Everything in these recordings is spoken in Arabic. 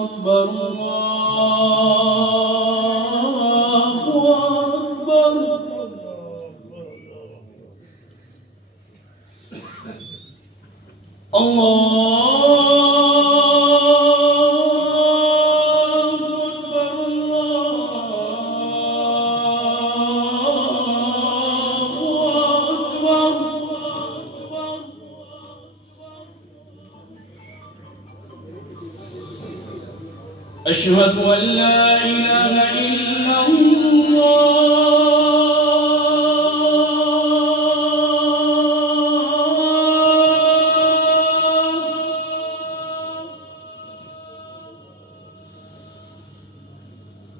أكبر الله أكبر. أشهد أن لا إله إلا الله.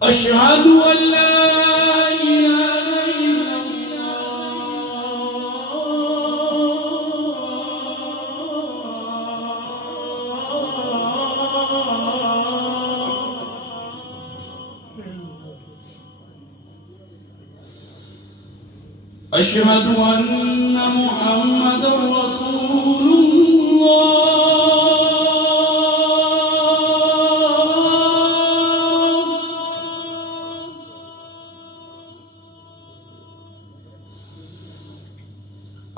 أشهد أن لا إله إلا أشهد أن محمدًا رسول الله.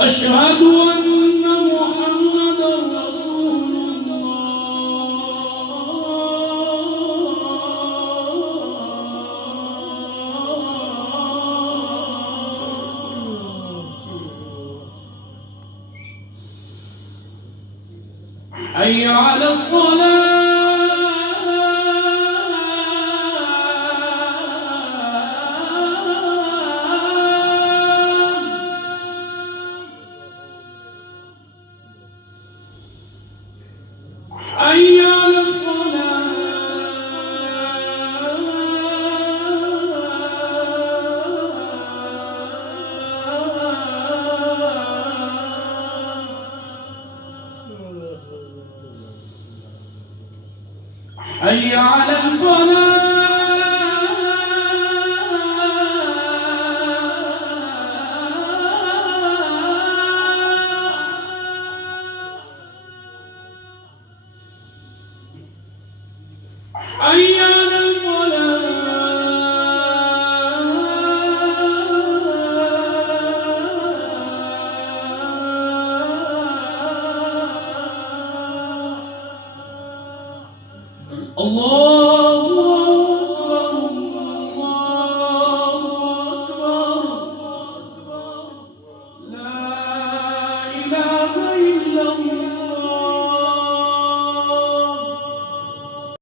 أشهد أن محمدًا رسول حي على الصلاة. حي على الصلاة. حي على الفلاح. حي على الفلاح. الله